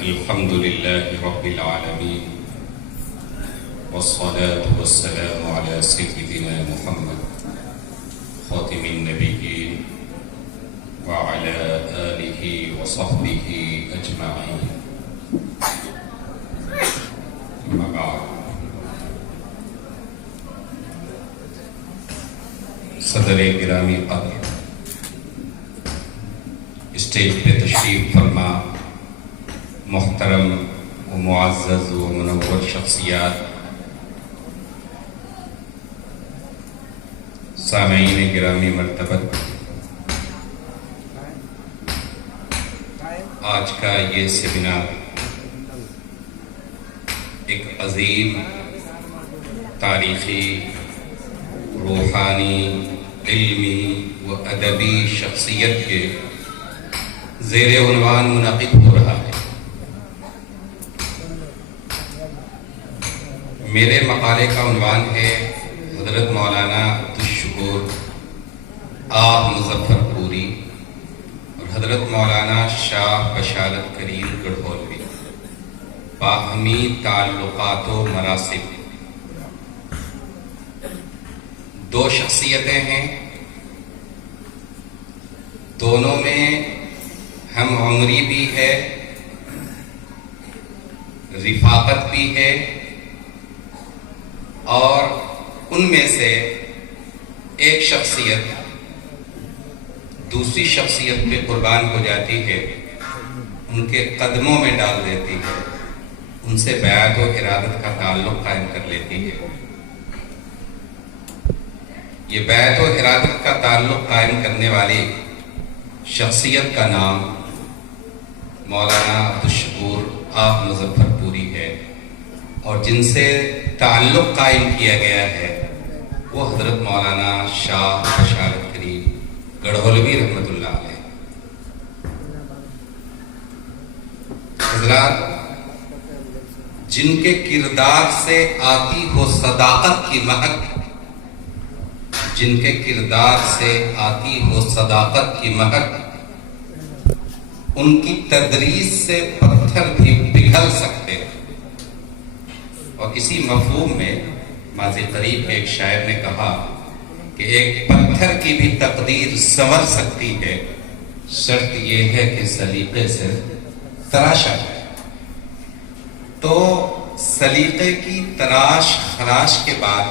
الحمد لله رب العالمين والصلاة والسلام على سيدنا محمد خاتم النبيين وعلى آله وصحبه أجمعين. أما بعد، صدر گرامی قدر، اسٹیج پہ تشریف فرما محترم و معزز و منور شخصیات، سامعین گرامی مرتبت، آج کا یہ سیمینار ایک عظیم تاریخی، روحانی، علمی و ادبی شخصیت کے زیر عنوان منعقد ہو رہا ہے۔ میرے مقالے کا عنوان ہے حضرت مولانا عبدالشکور آ مظفر پوری اور حضرت مولانا شاہ بشارت کریم گڑھولوی، باہمی تعلقات و مراسم۔ دو شخصیتیں ہیں، دونوں میں ہم عمری بھی ہے، رفاقت بھی ہے، اور ان میں سے ایک شخصیت دوسری شخصیت پہ قربان ہو جاتی ہے، ان کے قدموں میں ڈال دیتی ہے، ان سے بیعت و ارادت کا تعلق قائم کر لیتی ہے۔ یہ بیعت و ارادت کا تعلق قائم کرنے والی شخصیت کا نام مولانا عبدالشکور آ مظفر پوری ہے، اور جن سے تعلق قائم کیا گیا ہے وہ حضرت مولانا شاہ بشارت کریم گڑھولوی رحمۃ اللہ علیہ۔ حضرات، جن کے کردار سے آتی ہو صداقت کی مہک، جن کے کردار سے آتی ہو صداقت کی مہک، ان کی تدریس سے پتھر بھی پگھل سکتے ہیں۔ اور اسی مفہوم میں ماضی قریب ایک شاعر نے کہا کہ ایک پتھر کی بھی تقدیر سنور سکتی ہے، شرط یہ ہے کہ سلیقے سے تراشا جائے۔ تو سلیقے کی تراش خراش کے بعد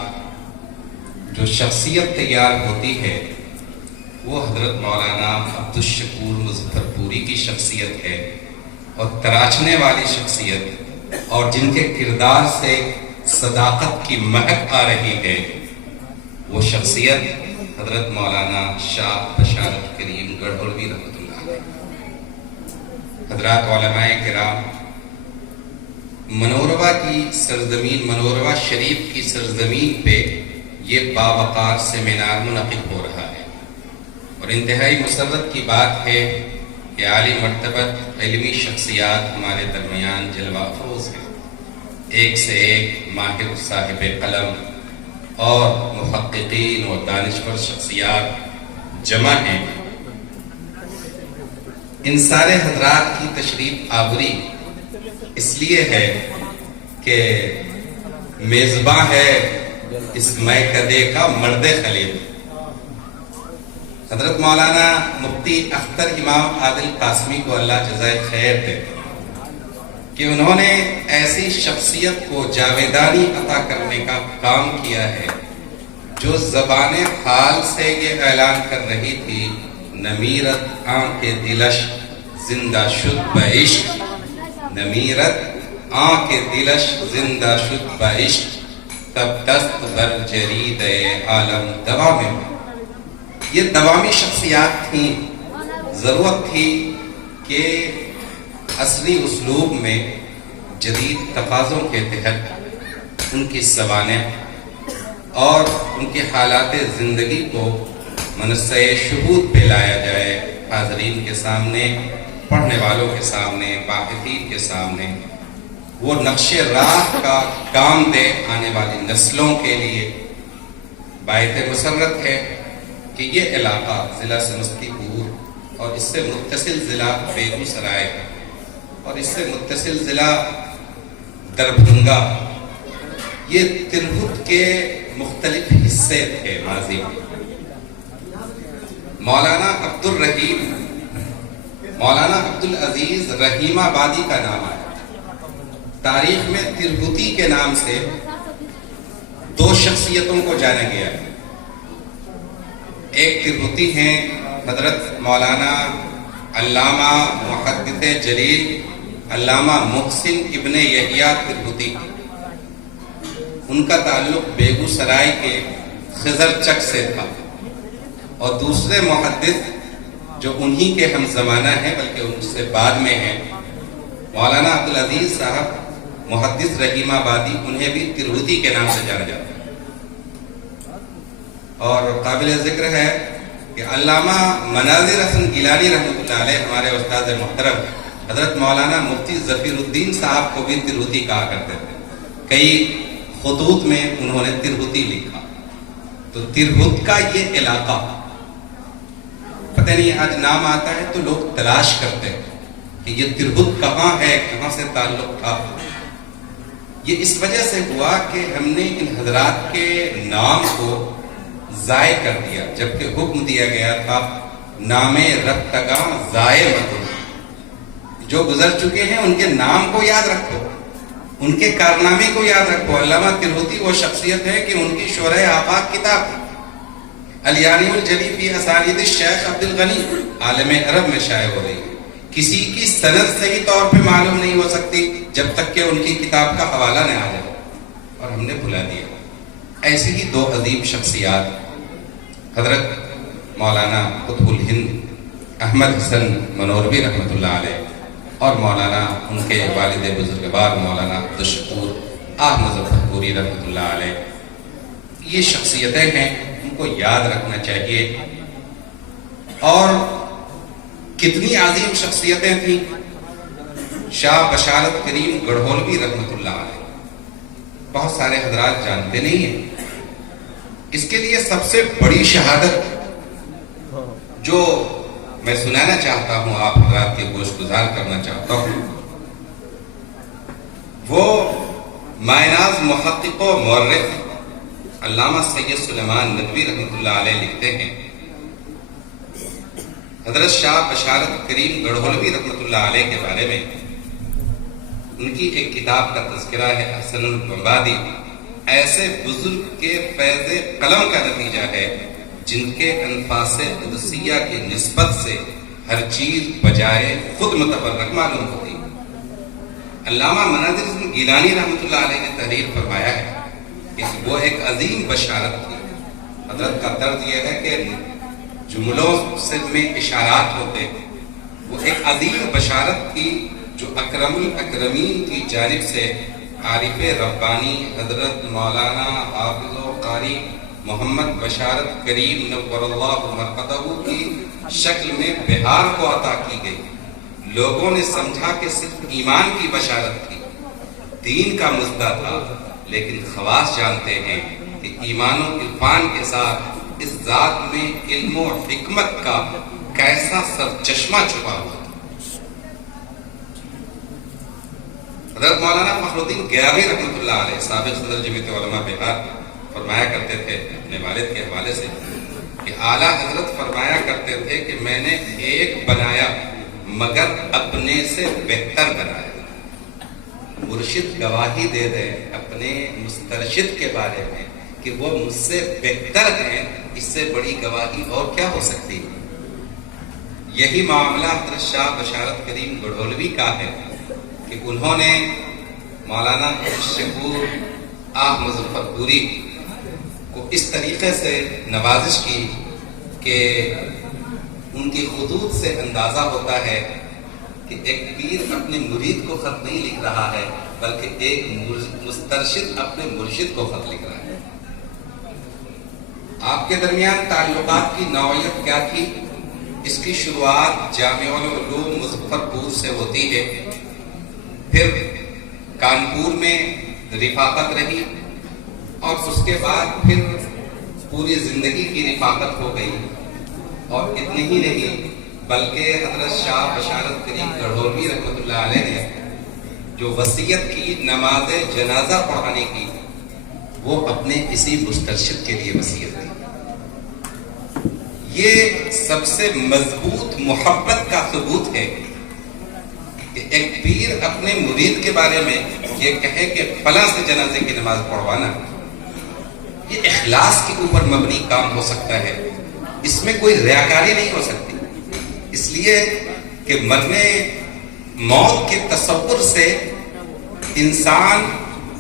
جو شخصیت تیار ہوتی ہے وہ حضرت مولانا عبدالشکور مظفر پوری کی شخصیت ہے، اور تراشنے والی شخصیت اور جن کے کردار سے صداقت کی مہک آ رہی ہے وہ شخصیت حضرت مولانا شاہ بشارت کریم گڑھولوی رحمۃ اللہ علیہ۔ حضرات علماء کرام، منوروا کی سرزمین، منوروا شریف کی سرزمین پہ یہ باوقار سیمینار منعقد ہو رہا ہے، اور انتہائی مسرت کی بات ہے کہ عالی مرتبت علمی شخصیات ہمارے درمیان جلوہ افروز ہیں، ایک سے ایک ماہر صاحب قلم اور محققین و دانشور شخصیات جمع ہیں۔ ان سارے حضرات کی تشریف آوری اس لیے ہے کہ میزباں ہے اس میکدے کا مرد خلیل، حضرت مولانا مفتی اختر امام عادل قاسمی کو اللہ جزائے خیر دے کہ انہوں نے ایسی شخصیت کو جاویدانی عطا کرنے کا کام کیا ہے جو زبان حال سے یہ اعلان کر رہی تھی، نمیرت آنکھ دلش زندہ شد بعشق، نمیرت آنکھ دلش زندہ شد بعشق، تب دست بر جرید عالم دوامی۔ یہ دوامی شخصیات تھیں، ضرورت تھی کہ عصری اسلوب میں جدید تقاضوں کے تحت ان کی سوانح اور ان کے حالات زندگی کو منصۂ شہود پہ لایا جائے، حاضرین کے سامنے، پڑھنے والوں کے سامنے، باحثین کے سامنے، وہ نقش راہ کا کام دے آنے والی نسلوں کے لیے۔ باعث مسرت ہے کہ یہ علاقہ ضلع سمستی پور اور اس سے متصل ضلع بیگو سرائے اور اس سے متصل ضلع دربھنگا، یہ ترہت کے مختلف حصے تھے ماضی میں۔ مولانا عبد الرحیم، مولانا عبد العزیز رحیم آبادی کا نام آیا۔ تاریخ میں ترہتی کے نام سے دو شخصیتوں کو جانا گیا۔ ایک ترہتی ہیں حضرت مولانا علامہ محدث جلیل علامہ محسن ابن یحییٰ ترہتی، ان کا تعلق بیگو سرائے کے خضر چک سے تھا، اور دوسرے محدث جو انہی کے ہم زمانہ ہیں بلکہ ان سے بعد میں ہیں، مولانا عبد العزیز صاحب محدث رحیم آبادی، انہیں بھی ترہتی کے نام سے جانا جاتا ہے۔ اور قابل ذکر ہے کہ علامہ مناظر حسن گیلانی رحمۃ اللہ علیہ، ہمارے استاد محترم حضرت مولانا مفتی ظفیر الدین صاحب کو بھی ترہتی کہا کرتے تھے۔ کئی خطوط میں انہوں نے ترہتی لکھا۔ تو ترہت کا یہ علاقہ پتہ نہیں، آج نام آتا ہے تو لوگ تلاش کرتے ہیں کہ یہ ترہت کہاں ہے، کہاں سے تعلق تھا۔ یہ اس وجہ سے ہوا کہ ہم نے ان حضرات کے نام کو ضائع کر دیا، جبکہ حکم دیا گیا تھا نام رفتگاں ضائع مت ہو۔ جو گزر چکے ہیں ان کے نام کو یاد رکھو، ان کے کارنامے کو یاد رکھو۔ علامہ ترہتی وہ شخصیت ہے کہ ان کی شرح آفاق کتاب الیانی الجلی فی اسانید الشیخ عبد الغنی عالم عرب میں شائع ہو رہی ہے۔ کسی کی سند صحیح طور پہ معلوم نہیں ہو سکتی جب تک کہ ان کی کتاب کا حوالہ نہ آ جائے، اور ہم نے بھلا دیا۔ ایسی ہی دو عظیم شخصیات حضرت مولانا قطب الہند احمد حسن منوروی رحمۃ اللہ علیہ اور مولانا ان کے والد بزرگوار مولانا عبدالشکور مظفر پوری رحمۃ اللہ علیہ، یہ شخصیتیں ہیں، ان کو یاد رکھنا چاہیے۔ اور کتنی عظیم شخصیتیں تھیں۔ شاہ بشارت کریم گڑھولوی رحمۃ اللہ علیہ، بہت سارے حضرات جانتے نہیں ہیں۔ اس کے لیے سب سے بڑی شہادت جو میں سنانا چاہتا ہوں، آپ حضرات کے گوش گزار کرنا چاہتا ہوں، وہ مائناز محقق و مورخ علامہ سید سلیمان ندوی رحمۃ اللہ علیہ لکھتے ہیں، حضرت شاہ بشارت کریم گڑھولوی رحمۃ اللہ علیہ کے بارے میں ان کی ایک کتاب کا تذکرہ ہے، حسن العبادی، ایسے بزرگ کے فیض قلم کا نتیجہ ہے جن کے انفاس قدسیہ کی نسبت سے ہر چیز بجائے خود متبرک معلوم ہوتی۔ علامہ مناظر حسن گیلانی رحمۃ اللہ علیہ نے تحریر فرمایا ہے کہ وہ ایک عظیم بشارت تھی۔ حضرت کا طرز یہ ہے کہ جملوں سے میں اشارات ہوتے، وہ ایک عظیم بشارت تھی جو اکرم الاکرمین کی جانب سے عارف ربانی حضرت مولانا حافظ و قاری محمد بشارت کریم نور اللہ مرقدہ کی شکل میں بہار کو عطا کی گئی۔ لوگوں نے سمجھا کہ صرف ایمان کی بشارت تھی، دین کا مزدہ تھا، لیکن خواص جانتے ہیں کہ ایمان و عرفان کے ساتھ اس ذات میں علم و حکمت کا کیسا سرچشمہ چھپا ہوا تھا۔ حضرت مولانا فخر الدین گیامی رحمۃ اللہ علیہ سابق صدر جمعیت علماء بہار فرمایا کرتے تھے اپنے والد کے حوالے سے کہ اعلیٰ حضرت فرمایا کرتے تھے کہ میں نے ایک بنایا مگر اپنے سے بہتر بنایا۔ مرشد گواہی دے دے اپنے مسترشد کے بارے میں کہ وہ مجھ سے بہتر ہیں، اس سے بڑی گواہی اور کیا ہو سکتی ہے۔ یہی معاملہ حضرت شاہ بشارت کریم گڑھولوی کا ہے کہ انہوں نے مولانا عبدالشکور مظفر پوری کو اس طریقے سے نوازش کی کہ ان کی خطوط سے اندازہ ہوتا ہے کہ ایک پیر اپنے مرید کو خط نہیں لکھ رہا ہے بلکہ ایک مسترشد اپنے مرشد کو خط لکھ رہا ہے۔ آپ کے درمیان تعلقات کی نوعیت کیا تھی؟ اس کی شروعات جامع العلوم مظفر پور سے ہوتی ہے، پھر کانپور میں رفاقت رہی، اور اس کے بعد پھر پوری زندگی کی رفاقت ہو گئی، اور اتنی ہی نہیں بلکہ حضرت شاہ بشارت کریم گڑھولوی رحمۃ اللہ علیہ نے جو وصیت کی نماز جنازہ پڑھانے کی، وہ اپنے اسی مسترشد کے لیے وصیت کی۔ یہ سب سے مضبوط محبت کا ثبوت ہے کہ ایک پیر اپنے مرید کے بارے میں یہ کہے کہ فلاں سے جنازے کی نماز پڑھوانا، یہ اخلاص کے اوپر مبنی کام ہو سکتا ہے، اس میں کوئی ریاکاری نہیں ہو سکتی، اس لیے کہ مرنے موت کے تصور سے انسان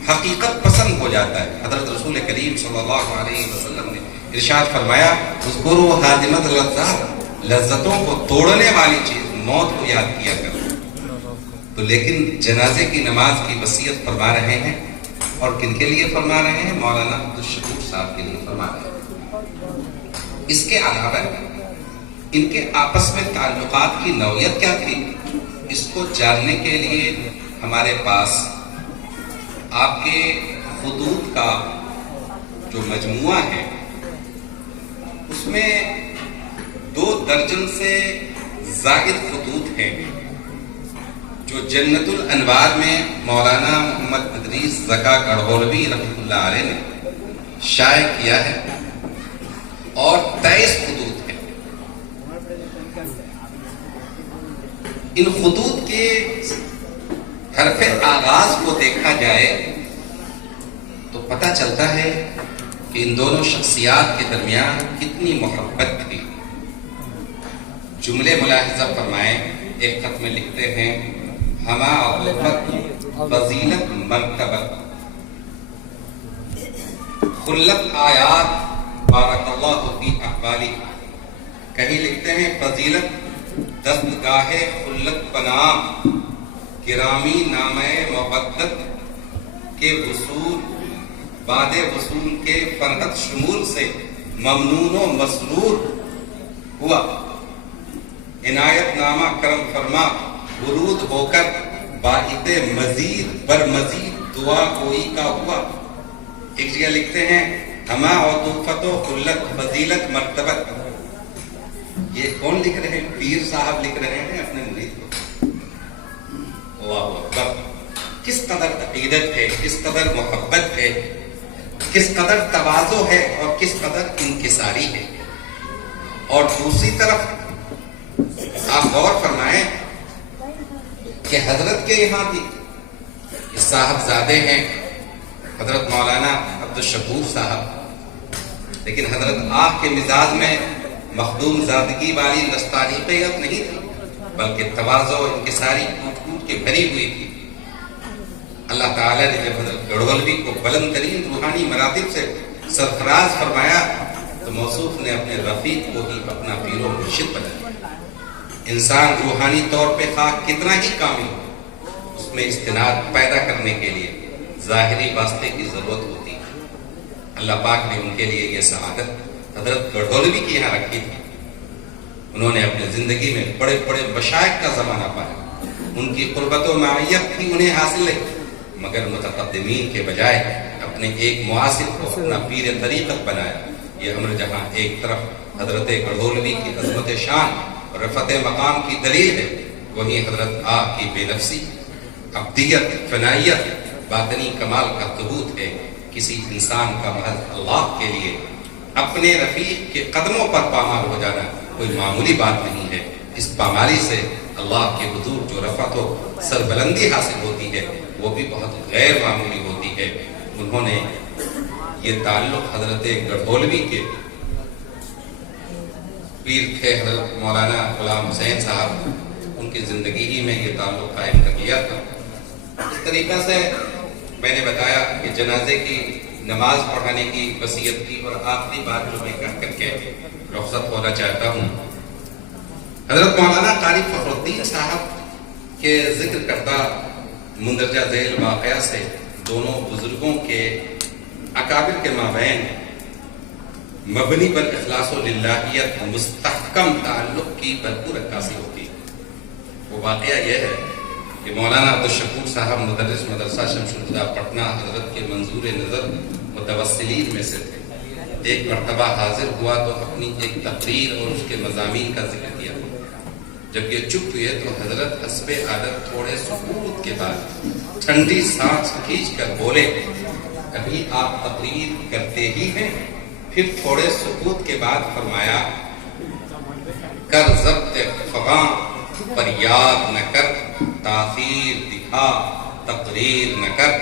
حقیقت پسند ہو جاتا ہے۔ حضرت رسول کریم صلی اللہ علیہ وسلم نے ارشاد فرمایا، اذکروا ہادمۃ اللذات، لذتوں کو توڑنے والی چیز موت کو یاد کیا کرو۔ تو لیکن جنازے کی نماز کی وصیت فرما رہے ہیں، اور کن کے لیے فرما رہے ہیں؟ مولانا عبدالشکور صاحب کے لیے فرما رہے ہیں۔ اس کے علاوہ ان کے آپس میں تعلقات کی نوعیت کیا تھی، اس کو جاننے کے لیے ہمارے پاس آپ کے خطوط کا جو مجموعہ ہے، اس میں 2 درجن سے زائد خطوط ہیں جو جنت الانوار میں مولانا محمد ادریس زکا گڑھولوی رحمۃ اللہ علیہ نے شائع کیا ہے، اور 23 خطوط ہیں۔ ان خطوط کے حرف آغاز کو دیکھا جائے تو پتہ چلتا ہے کہ ان دونوں شخصیات کے درمیان کتنی محبت تھی۔ جملے ملاحظہ فرمائیں، ایک خط میں لکھتے ہیں، ہما الفت فضیلت مرتبت خلت آیات بارک اللہ فی احوالی، کہیں لکھتے ہیں فضیلت دستگاہ خلت پناہ گرامی نامہ مودت کے وصول، بعد وصول کے فرحت شمول سے ممنون و مسرور ہوا، عنایت نامہ کرم فرما ورود ہو کر باعث مزید بر مزید دعا گوئی کا ہوا۔ ایک جگہ لکھتے ہیں ہما عطوفت و خلت فضیلت مرتبت، یہ کون لکھ رہے ہیں؟ پیر صاحب لکھ رہے ہیں اپنے مرید کو۔ اللہ اکبر، کس قدر عقیدت ہے، کس قدر محبت ہے، کس قدر تواضع ہے، اور کس قدر انکساری ہے۔ اور دوسری طرف آپ غور فرمائیں کہ حضرت کے یہاں بھی یہ صاحبزادے ہیں حضرت مولانا عبدالشکور صاحب، لیکن حضرت آپ کے مزاج میں مخدوم زادگی والی نستعلیقیت نہیں تھی، بلکہ تواضع و انکساری ٹوٹ ٹوٹ کے بھری ہوئی تھی۔ اللہ تعالیٰ نے جب حضرت گڑھولوی کو بلند ترین روحانی مراتب سے سرفراز فرمایا تو موصوف نے اپنے رفیق کو ہی اپنا پیر و مرشد بنایا۔ انسان روحانی طور پہ خواہ کتنا ہی کامل ہو، اس میں استناد پیدا کرنے کے لیے ظاہری واسطے کی ضرورت ہوتی ہے۔ اللہ پاک نے ان کے لیے یہ سعادت حضرت گڑھولوی کی یہاں رکھی تھی۔ انہوں نے اپنی زندگی میں بڑے بڑے مشائخ کا زمانہ پایا، ان کی قربت و معیت بھی انہیں حاصل نہیں، مگر متقدمین کے بجائے اپنے ایک معاصر کو اپنا پیر طریقت بنایا۔ یہ امر جہاں ایک طرف حضرت گڑھولوی کی عظمت شان اور رفعت مقام کی دلیل ہے، وہیں حضرت آپ کی بے نفسی، عبدیت، فنائیت، باطنی کمال کا ثبوت ہے۔ کسی انسان کا محض اللہ کے لیے اپنے رفیق کے قدموں پر پامال ہو جانا کوئی معمولی بات نہیں ہے۔ اس پامالی سے اللہ کے حضور جو رفعت و سربلندی حاصل ہوتی ہے وہ بھی بہت غیر معمولی ہوتی ہے۔ انہوں نے یہ تعلق حضرت گڑھولوی کے پیر تھے حضرت مولانا غلام حسین صاحب، ان کی زندگی ہی میں یہ تعلق قائم کر لیا تھا۔ اس طریقہ سے میں نے بتایا کہ جنازے کی نماز پڑھانے کی وصیت کی، اور آخری بات جو میں کہہ کر کے رخصت ہونا چاہتا ہوں، حضرت مولانا قاری فخر الدین صاحب کے ذکر کردہ مندرجہ ذیل واقعہ سے دونوں بزرگوں کے اکابر کے مابین مبنی پر اخلاص و للہیت مستحکم تعلق کی بھرپور عکاسی ہوتی ہے۔ وہ واقعہ یہ ہے کہ مولانا عبدالشکور صاحب مدرس مدرسہ شمس الہدیٰ پٹنہ حضرت کے منظور نظر متوسلین میں سے تھے۔ ایک مرتبہ حاضر ہوا تو اپنی ایک تقریر اور اس کے مضامین کا ذکر کیا۔ جب یہ چپ ہوئے تو حضرت حسب عادت تھوڑے سکوت کے بعد ٹھنڈی سانس کھینچ کر بولے، ابھی آپ تقریر کرتے ہی ہیں؟ پھر تھوڑے سکوت کے بعد فرمایا، کر ضبط فغاں پر یاد نہ کر، تاخیر دکھا تقریر نہ کر،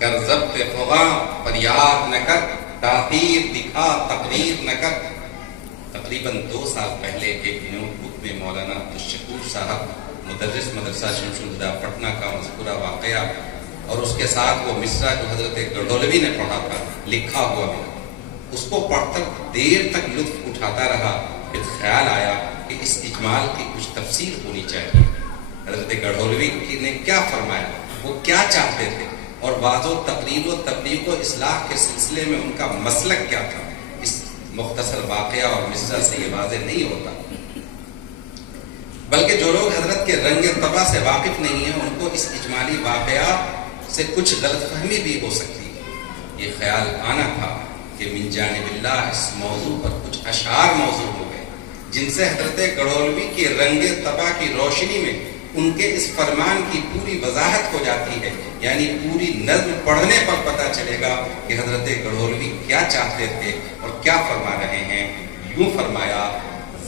کر ضبط فغاں پر یاد نہ کر، تاخیر دکھا تقریر نہ کر۔ تقریباً 2 سال پہلے ایک نوٹ بک میں مولانا عبدالشکور صاحب مدرس مدرسہ شمس الہدیٰ پٹنہ کا مذکورہ واقعہ اور اس کے ساتھ وہ مصرع جو حضرت گڈولوی نے پڑھا تھا لکھا ہوا ملا، اس کو پڑھ کر دیر تک لطف اٹھاتا رہا۔ پھر خیال آیا کہ اس اجمال کی کچھ تفصیل ہونی چاہیے، حضرت گڈولوی نے کیا فرمایا، وہ کیا چاہتے تھے، اور بعض تقریر و تبلیغ و اصلاح کے سلسلے میں ان کا مسلک کیا تھا۔ اس مختصر واقعہ اور مصرع سے یہ واضح نہیں ہوتا، بلکہ جو لوگ حضرت کے رنگ طبع سے واقف نہیں ہیں ان کو اس اجمالی واقعہ سے کچھ غلط فہمی بھی ہو سکتی ہے۔ یہ خیال آنا تھا کہ من جانب اللہ اس موضوع پر کچھ اشعار موضوع ہو گئے جن سے حضرت گڈولوی کی رنگ طبع کی روشنی میں ان کے اس فرمان کی پوری وضاحت ہو جاتی ہے، یعنی پوری نظم پڑھنے پر پتہ چلے گا کہ حضرت گڈولوی کیا چاہتے تھے اور کیا فرما رہے ہیں۔ یوں فرمایا،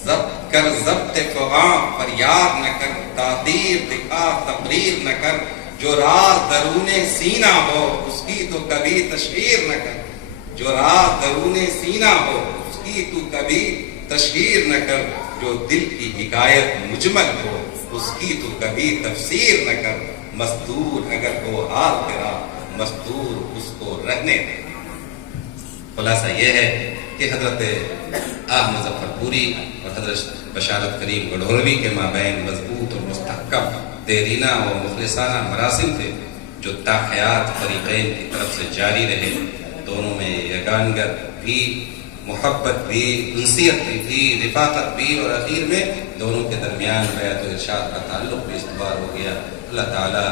ضبط کر ضبط فغاں پر یاد نہ کر، تاثیر دکھا تقریر نہ کر، جو راز درون سینہ ہو اس کی تو کبھی تشہیر نہ کر، جو راز درون سینہ ہو اس کی تو کبھی تشہیر نہ کر، جو دل کی حکایت مجمل ہو اس کی تو کبھی تفسیر نہ کر، مستور اگر ہو حال تیرا مستور اس کو رہنے دے۔ خلاصہ یہ ہے کہ حضرت آہ مظفر پوری اور حضرت بشارت کریم گڈولوی کے مابین مضبوط اور مستحکم دیرینہ و مخلصانہ مراسم تھے جو تا حیات فریقین کی طرف سے جاری رہے۔ دونوں میں یگانگت بھی، محبت بھی، انسیت بھی تھی، رفاقت بھی، اور اخیر میں دونوں کے درمیان بیعت و ارشاد کا تعلق بھی استوار ہو گیا۔ اللہ تعالیٰ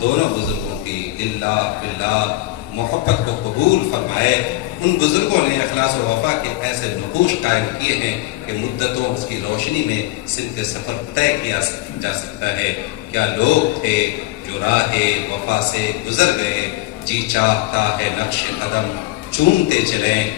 دونوں بزرگوں کی اللہ باللہ محبت کو قبول فرمائے۔ ان بزرگوں نے اخلاص و وفا کے ایسے نقوش قائم کیے ہیں کہ مدتوں اس کی روشنی میں سمت سفر طے کیا جا سکتا ہے۔ کیا لوگ تھے جو راہ وفا سے گزر گئے، جی چاہتا ہے نقش قدم چومتے چلیں۔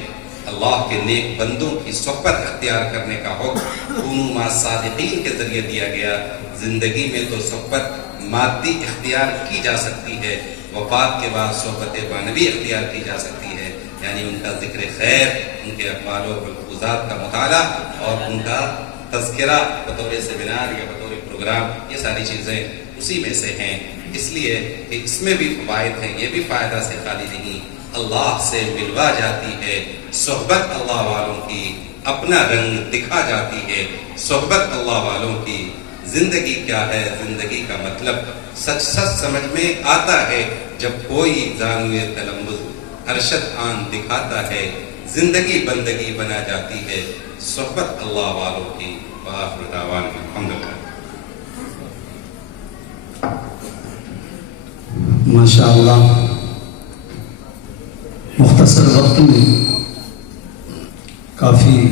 اللہ کے نیک بندوں کی صحبت اختیار کرنے کا حکم کونوا مع الصادقین کے ذریعے دیا گیا۔ زندگی میں تو صحبت مادی اختیار کی جا سکتی ہے، وفات کے بعد صحبت معنوی اختیار کی جا سکتی ہے، یعنی ان کا ذکر خیر، ان کے اقوال و ملفوظات کا مطالعہ اور ان کا تذکرہ بطور سیمینار یا بطور پروگرام، یہ ساری چیزیں اسی میں سے ہیں۔ اس لیے کہ اس میں بھی فوائد ہیں، یہ بھی فائدہ سے خالی نہیں، اللہ سے ملوا جاتی ہے، صحبت اللہ والوں کی اپنا رنگ دکھا جاتی ہے۔ صحبت اللہ والوں کی زندگی کیا ہے، زندگی کا مطلب سچ سچ سمجھ میں آتا ہے جب کوئی زانوے تلمبز ارشد آن دکھاتا ہے، زندگی بندگی بنا جاتی ہے صحبت اللہ والوں کی۔ وآخر دعوانا الحمدللہ۔ ماشاءاللہ، مختصر وقت میں کافی